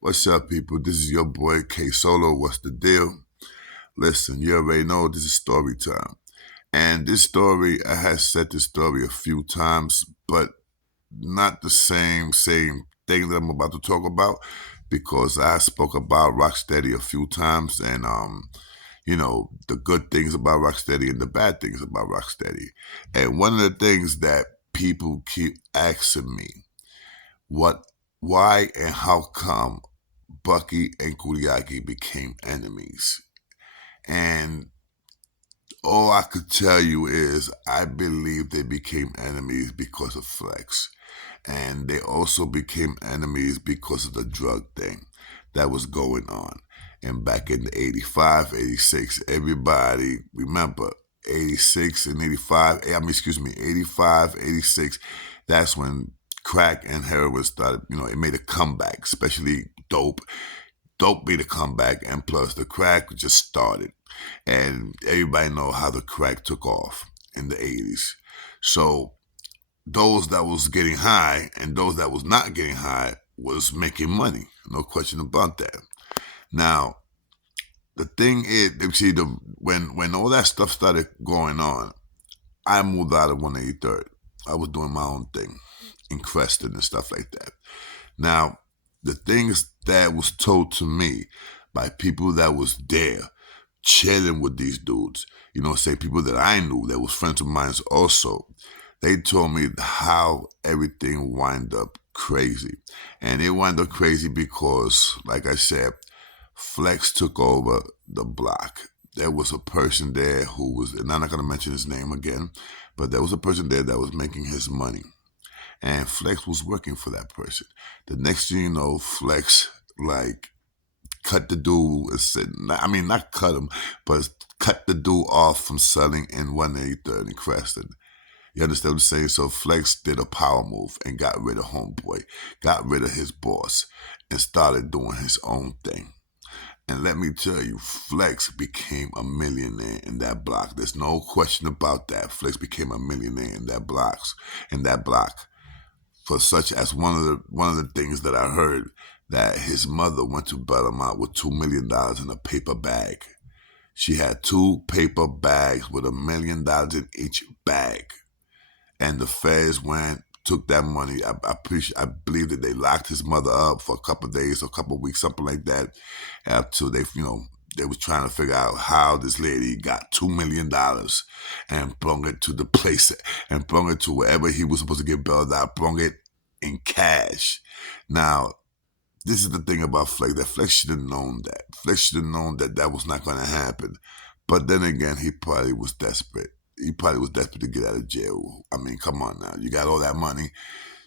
What's up, people? This is your boy K Solo. What's the deal? Listen, you already know this is story time. And this story, I have said this story a few times, but not the same thing that I'm about to talk about because I spoke about Rocksteady a few times and the good things about Rocksteady and the bad things about Rocksteady. And one of the things that people keep asking me, what why and how come Bucky and Kuriaki became enemies. And all I could tell you is I believe they became enemies because of Flex. And they also became enemies because of the drug thing that was going on. And back in the 85, 86, everybody remember 86 and 85, excuse me, 85, 86, that's when crack and heroin started, it made a comeback, especially dope. Dope made a comeback, and plus the crack just started. And everybody know how the crack took off in the 80s. So those that was getting high and those that was not getting high was making money. No question about that. Now, the thing is, you see, when all that stuff started going on, I moved out of 183rd. I was doing my own thing in Creston and stuff like that. Now, the things that was told to me by people that was there chilling with these dudes, say people that I knew that was friends of mine also, they told me how everything wind up crazy. And it wind up crazy because, like I said, Flex took over the block. There was a person there who was, and I'm not going to mention his name again, but there was a person there that was making his money. And Flex was working for that person. The next thing you know, Flex, like, cut the dude, and said, not cut him, but cut the dude off from selling in 183rd and Creston. You understand what I'm saying? So Flex did a power move and got rid of Homeboy, got rid of his boss, and started doing his own thing. And let me tell you, Flex became a millionaire in that block. There's no question about that. Flex became a millionaire in that block. For such as one of the things that I heard that his mother went to Bellamont with $2 million in a paper bag. She had two paper bags with $1 million in each bag. And the feds took that money. I believe that they locked his mother up for a couple of days or a couple of weeks, something like that, until they was trying to figure out how this lady got $2 million and brung it to the place and brung it to wherever he was supposed to get bailed out, brung it in cash. Now, this is the thing about Flex, that Flex should have known that. Flex should have known that that was not going to happen. But then again, he probably was desperate. He probably was desperate to get out of jail. I mean, come on now. You got all that money.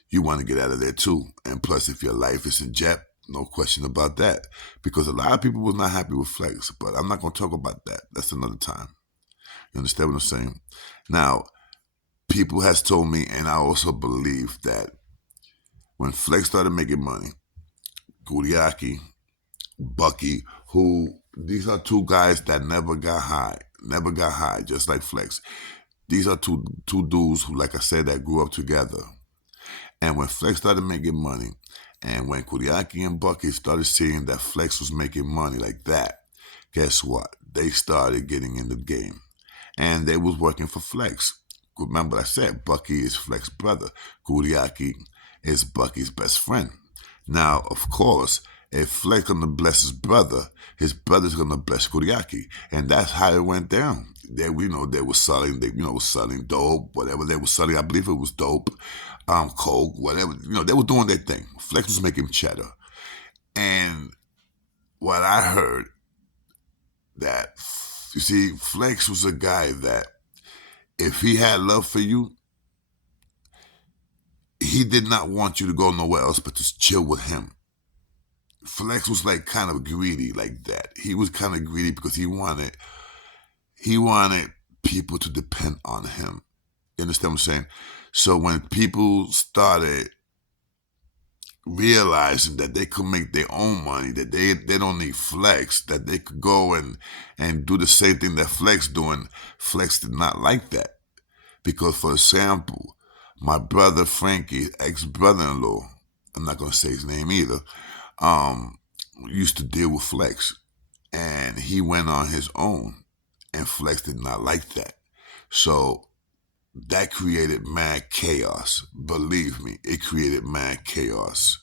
You want to get out of there too. And plus, if your life is in jet, no question about that. Because a lot of people was not happy with Flex. But I'm not going to talk about that. That's another time. You understand what I'm saying? Now, people has told me, and I also believe that when Flex started making money, Kuriaki, Bucky, who these are two guys that never got high, just like Flex. These are two dudes who, like I said, that grew up together. And when Flex started making money, and when Kuriaki and Bucky started seeing that Flex was making money like that, guess what? They started getting in the game. And they was working for Flex. Remember I said Bucky is Flex's brother. Kuriaki is Bucky's best friend. Now, of course, if Flex gonna bless his brother's gonna bless Kuriaki, and that's how it went down. They were selling, selling dope, whatever they were selling. I believe it was dope, coke, whatever. They were doing their thing. Flex was making cheddar, and what I heard that you see, Flex was a guy that if he had love for you, he did not want you to go nowhere else but to chill with him. Flex was like kind of greedy like that. He was kind of greedy because he wanted people to depend on him. You understand what I'm saying? So when people started realizing that they could make their own money, that they don't need Flex, that they could go and do the same thing that Flex doing, Flex did not like that. Because, for example, my brother Frankie, ex-brother-in-law, I'm not going to say his name either, used to deal with Flex, and he went on his own, and Flex did not like that. So that created mad chaos. Believe me, it created mad chaos.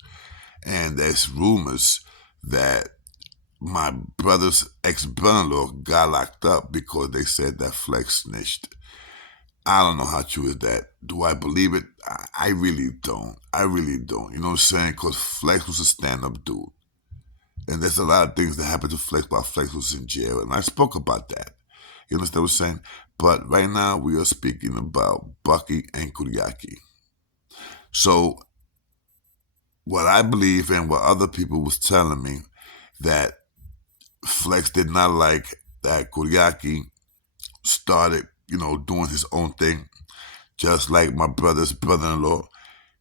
And there's rumors that my brother's ex-brother-in-law got locked up because they said that Flex snitched. I don't know how true is that. Do I believe it? I really don't. I really don't. You know what I'm saying? Because Flex was a stand-up dude. And there's a lot of things that happened to Flex while Flex was in jail. And I spoke about that. You understand what I'm saying? But right now we are speaking about Bucky and Kuriaki. So what I believe and what other people was telling me that Flex did not like that Kuriaki started, doing his own thing, just like my brother's brother-in-law.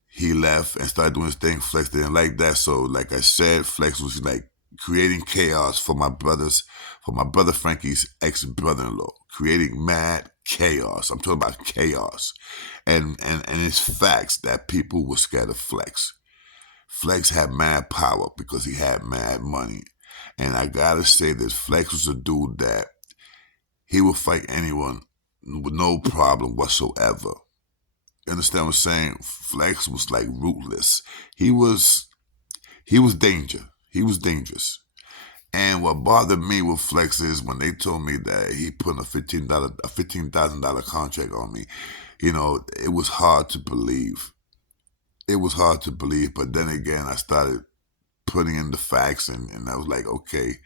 He left and started doing his thing. Flex didn't like that. So like I said, Flex was like creating chaos for my brother Frankie's ex-brother-in-law, creating mad chaos. I'm talking about chaos. And it's facts that people were scared of Flex. Flex had mad power because he had mad money. And I gotta say this, Flex was a dude that he would fight anyone with no problem whatsoever. You understand what I'm saying? Flex was like ruthless. He was danger. He was dangerous. And what bothered me with Flex is when they told me that he put a $15,000 contract on me. It was hard to believe. It was hard to believe, but then again, I started putting in the facts, and I was like, okay,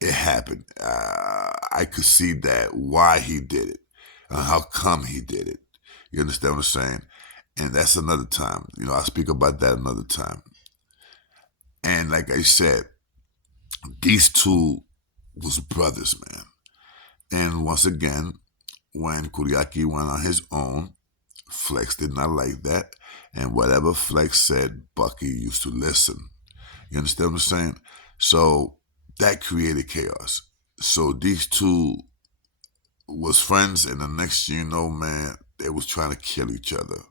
it happened. I could see that why he did it, and how come he did it. You understand what I'm saying? And that's another time. I'll speak about that another time. And like I said, these two was brothers, man. And once again, when Kuriaki went on his own, Flex did not like that. And whatever Flex said, Bucky used to listen. You understand what I'm saying? So that created chaos. So these two was friends, and the next thing you know, man, they was trying to kill each other.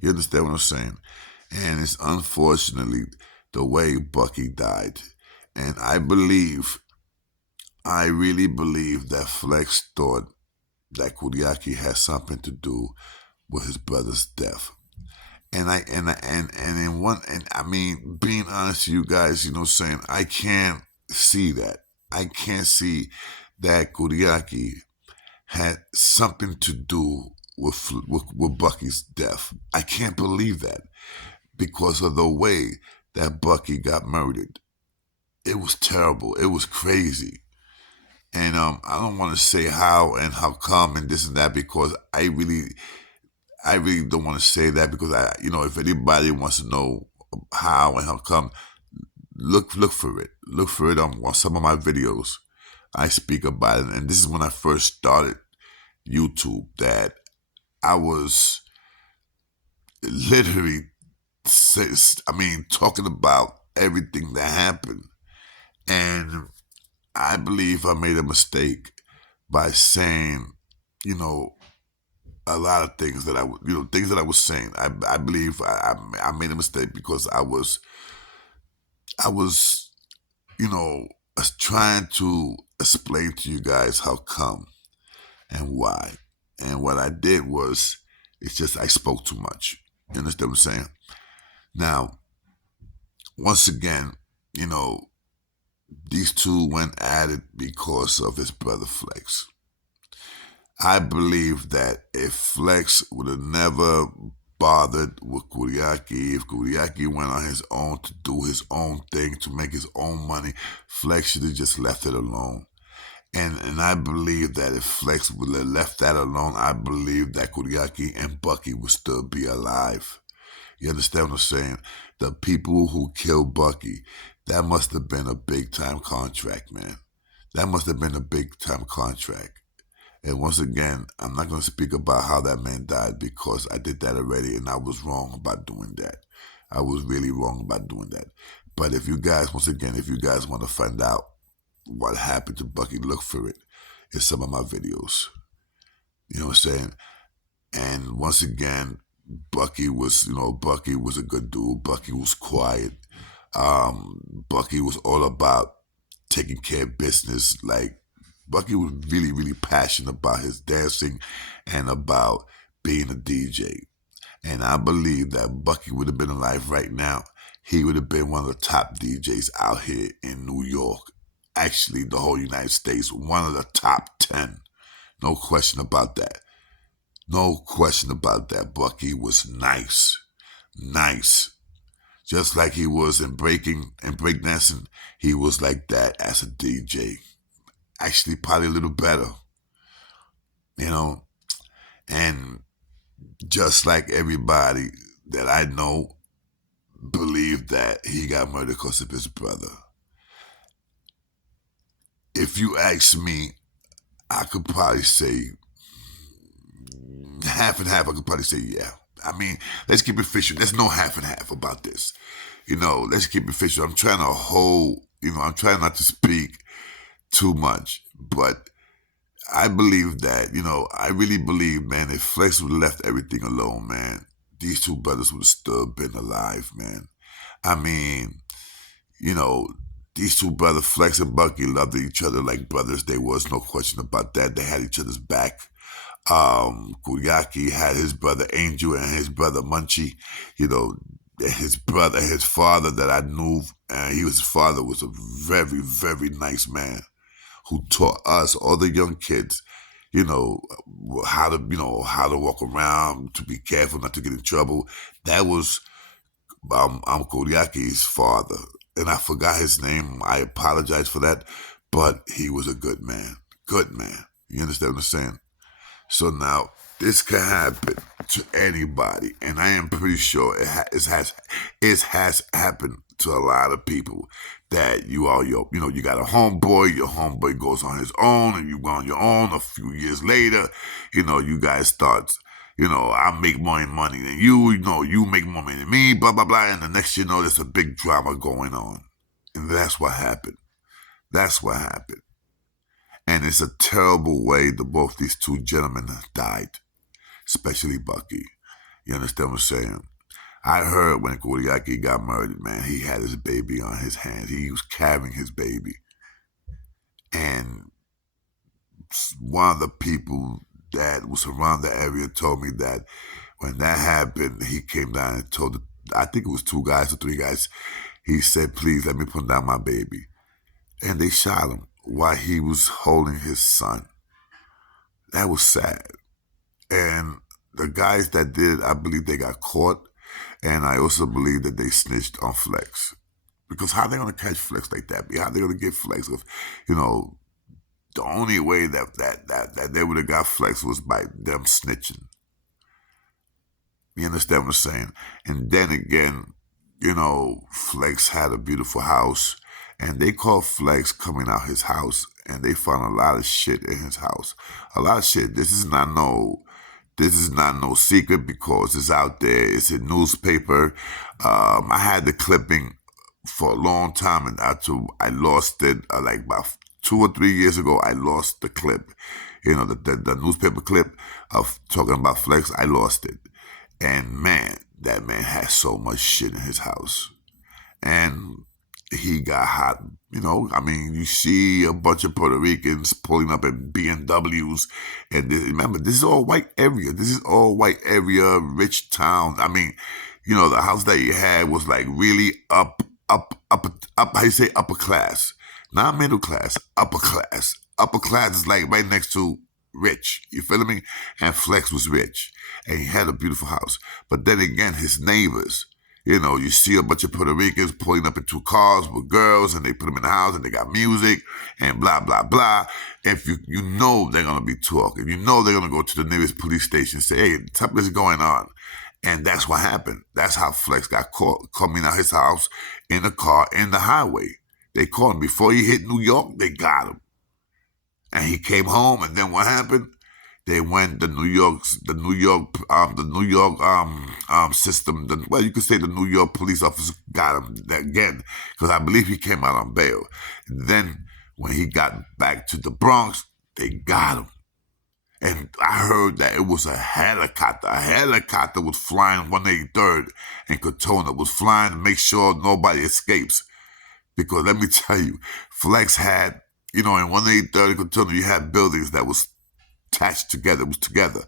You understand what I'm saying? And it's unfortunately the way Bucky died. And I really believe that Flex thought that Kuriaki had something to do with his brother's death. And I mean, being honest with you guys, saying I can't see that. I can't see that Kuriaki had something to do with Bucky's death. I can't believe that because of the way that Bucky got murdered. It was terrible. It was crazy. And I don't want to say how and how come and this and that because I really don't want to say that because if anybody wants to know how and how come, look for it. Look for it on some of my videos. I speak about it, and this is when I first started YouTube. That I was literally, talking about everything that happened, and I believe I made a mistake by saying, a lot of things that things that I was saying. I believe I made a mistake because I was, trying to explain to you guys how come and why. And what I did was, it's just I spoke too much. You understand what I'm saying? Now, once again, these two went at it because of his brother Flex. I believe that if Flex would have never bothered with Kuriaki, if Kuriaki went on his own to do his own thing, to make his own money, Flex should have just left it alone. And I believe that if Flex would have left that alone, I believe that Kuriaki and Bucky would still be alive. You understand what I'm saying? The people who killed Bucky, that must have been a big-time contract, man. That must have been a big-time contract. And once again, I'm not going to speak about how that man died because I did that already and I was wrong about doing that. I was really wrong about doing that. But if you guys, once again, if you guys want to find out what happened to Bucky, look for it in some of my videos. You know what I'm saying? And once again, Bucky was a good dude. Bucky was quiet. Bucky was all about taking care of business. Like Bucky was really, really passionate about his dancing and about being a DJ. And I believe that Bucky would have been alive right now. He would have been one of the top DJs out here in New York. Actually, the whole United States, one of the top 10. No question about that. No question about that. Bucky was nice. Nice. Just like he was in breaking and breakdancing, he was like that as a DJ. Actually, probably a little better, you know. And just like everybody that I know believe that he got murdered because of his brother. If you ask me, I could probably say half and half. I could probably say yeah. I mean, let's keep it official. There's no half and half about this. Let's keep it official. I'm trying to hold, I'm trying not to speak too much, but I believe that, I really believe, man, if Flex would have left everything alone, man, these two brothers would have still been alive, man. I mean, you know, these two brothers, Flex and Bucky, loved each other like brothers. There was no question about that. They had each other's back. Kuriaki had his brother Angel and his brother Munchie. His father that I knew, his father was a very, very nice man who taught us, all the young kids, how to walk around, to be careful, not to get in trouble. That was Kodiaki's father. And I forgot his name. I apologize for that. But he was a good man. Good man. You understand what I'm saying? So now, this can happen to anybody. And I am pretty sure it has happened to a lot of people that you got a homeboy, your homeboy goes on his own, and you go on your own. A few years later, you guys start, I make more money than you, you make more money than me, blah, blah, blah. And the next you know, there's a big drama going on. And that's what happened. That's what happened. And it's a terrible way that both these two gentlemen died, especially Bucky. You understand what I'm saying? I heard when Kodiaki got murdered, man, he had his baby on his hands. He was carrying his baby. And one of the people that was around the area told me that when that happened, he came down and told, I think it was 2 guys or 3 guys, he said, please let me put down my baby. And they shot him while he was holding his son. That was sad. And the guys that did, I believe they got caught. And I also believe that they snitched on Flex. Because how they going to catch Flex like that? How they going to get Flex? If, the only way that they would have got Flex was by them snitching. You understand what I'm saying? And then again, Flex had a beautiful house. And they called Flex coming out his house. And they found a lot of shit in his house. A lot of shit. This is not no secret because it's out there. It's a newspaper. I had the clipping for a long time, and I lost it like about 2 or 3 years ago. I lost the clip. The newspaper clip of talking about Flex. I lost it, and man, that man has so much shit in his house, and he got hot. You see a bunch of Puerto Ricans pulling up in BMWs. And remember, this is all white area. This is all white area, rich town. The house that he had was like really up, how you say upper class? Not middle class, upper class. Upper class is like right next to rich. You feel me? And Flex was rich. And he had a beautiful house. But then again, his neighbors, you see a bunch of Puerto Ricans pulling up in 2 cars with girls, and they put them in the house, and they got music, and blah, blah, blah. If you know they're going to be talking. You know they're going to go to the nearest police station and say, hey, something is going on. And that's what happened. That's how Flex got caught coming out his house in a car in the highway. They caught him. Before he hit New York, they got him. And he came home, and then what happened? They went the New York system. You could say the New York police officer got him again because I believe he came out on bail. And then when he got back to the Bronx, they got him. And I heard that it was a helicopter. A helicopter was flying 183rd and Katona was flying to make sure nobody escapes. Because let me tell you, Flex had, in 183rd and Katona, you had buildings that was attached together, it was together.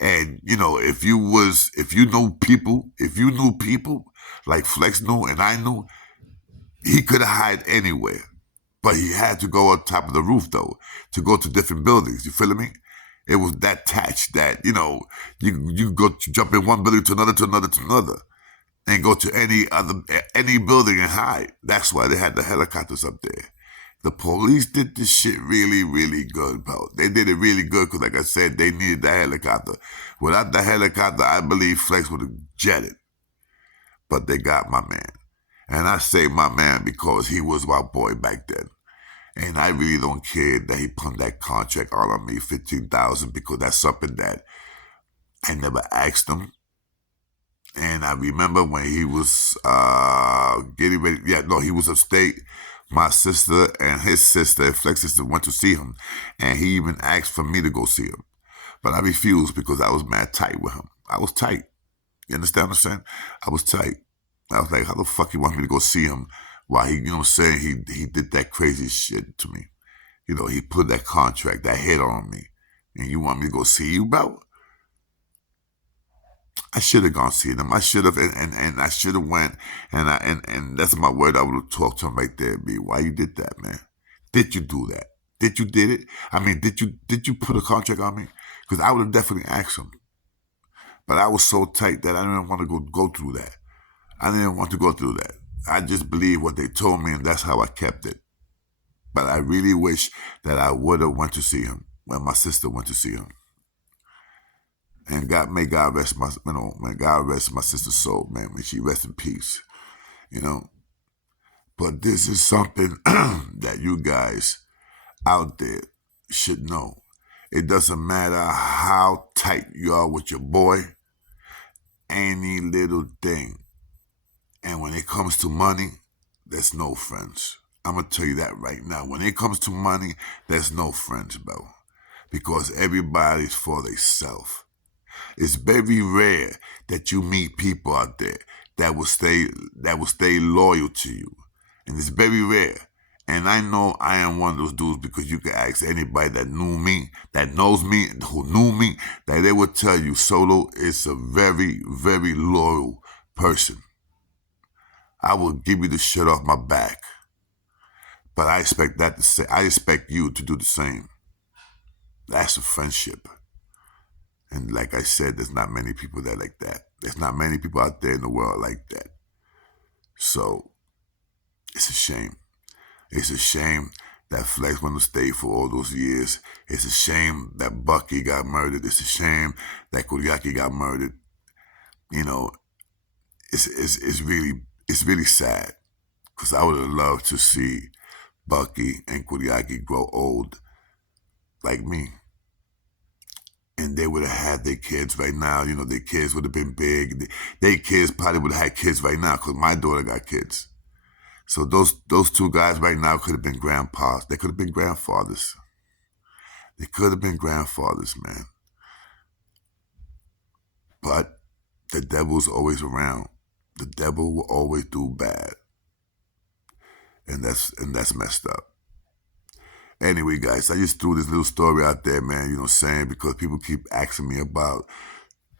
And, if you knew people like Flex knew and I knew, he could have hid anywhere. But he had to go on top of the roof, though, to go to different buildings. You feel me? It was that attached that, you go to jump in one building to another, and go to any building and hide. That's why they had the helicopters up there. The police did this shit really, really good, bro. They did it really good because, like I said, they needed that helicopter. Without the helicopter, I believe Flex would have jetted. But they got my man. And I say my man because he was my boy back then. And I really don't care that he put that contract all on me, $15,000, because that's something that I never asked him. And I remember when he was getting ready, he was upstate. My sister and his sister, Flex's sister, went to see him. And he even asked for me to go see him. But I refused because I was mad tight with him. I was tight. You understand what I'm saying? I was tight. I was like, how the fuck you want me to go see him while he, he did that crazy shit to me. He put that contract, that hit on me. And you want me to go see you, bro? I should have gone see them. I should have, and I should have went, and that's my word. I would have talked to him right there, B. Why you did that, man? Did you do that? Did it? I mean, did you put a contract on me? Because I would have definitely asked him. But I was so tight that I didn't want to go through that. I didn't want to go through that. I just believed what they told me, and that's how I kept it. But I really wish that I would have went to see him when my sister went to see him. And may God rest may God rest my sister's soul, man. May she rest in peace, But this is something that you guys out there should know. It doesn't matter how tight you are with your boy, any little thing. And when it comes to money, there's no friends. I'm going to tell you that right now. When it comes to money, there's no friends, bro. Because everybody's for themselves. It's very rare that you meet people out there that will stay loyal to you. And it's very rare. And I know I am one of those dudes because you can ask anybody that knew me, that knows me, who knew me, that they will tell you Solo is a very, very loyal person. I will give you the shit off my back. But I expect you to do the same. That's a friendship. And like I said, there's not many people that like that. There's not many people out there in the world like that. So, it's a shame. It's a shame that Flex went to stay for all those years. It's a shame that Bucky got murdered. It's a shame that Kuriaki got murdered. It's really sad. Because I would have loved to see Bucky and Kuriaki grow old like me. And they would have had their kids right now. Their kids would have been big. Their kids probably would have had kids right now because my daughter got kids. So those two guys right now could have been grandpas. They could have been grandfathers. They could have been grandfathers, man. But the devil's always around. The devil will always do bad. And that's messed up. Anyway, guys, I just threw this little story out there, man, you know what I'm saying? Because people keep asking me about,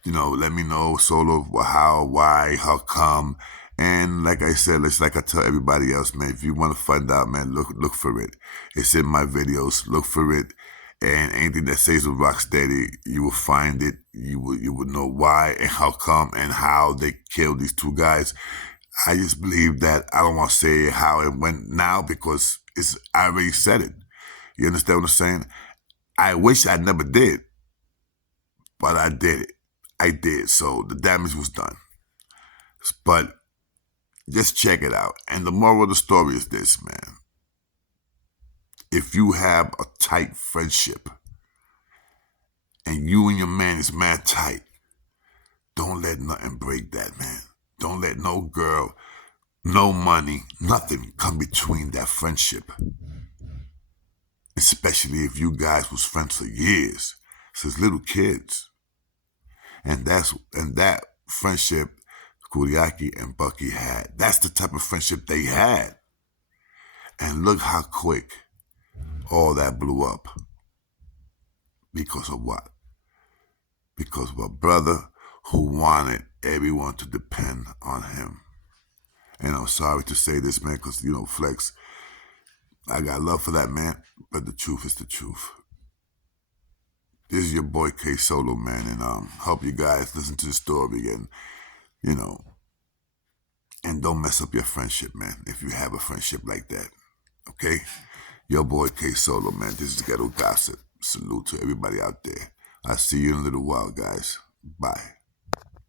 let me know, Solo, how, why, how come. And like I said, it's like I tell everybody else, man, if you want to find out, man, look for it. It's in my videos. Look for it. And anything that says with Rocksteady, you will find it. You will know why and how come and how they killed these two guys. I just believe that I don't want to say how it went now because I already said it. You understand what I'm saying? I wish I never did, but I did it. I did, so the damage was done. But just check it out. And the moral of the story is this, man. If you have a tight friendship and you and your man is mad tight, don't let nothing break that, man. Don't let no girl, no money, nothing come between that friendship. Especially if you guys was friends for years. since little kids. And that friendship Kuriaki and Bucky had. That's the type of friendship they had. And look how quick all that blew up. Because of what? Because of a brother who wanted everyone to depend on him. And I'm sorry to say this, man, because, Flex, I got love for that man, but the truth is the truth. This is your boy K Solo, man, and hope you guys listen to the story and, and don't mess up your friendship, man, if you have a friendship like that. Okay? Your boy K Solo, man. This is Ghetto Gossip. Salute to everybody out there. I'll see you in a little while, guys. Bye.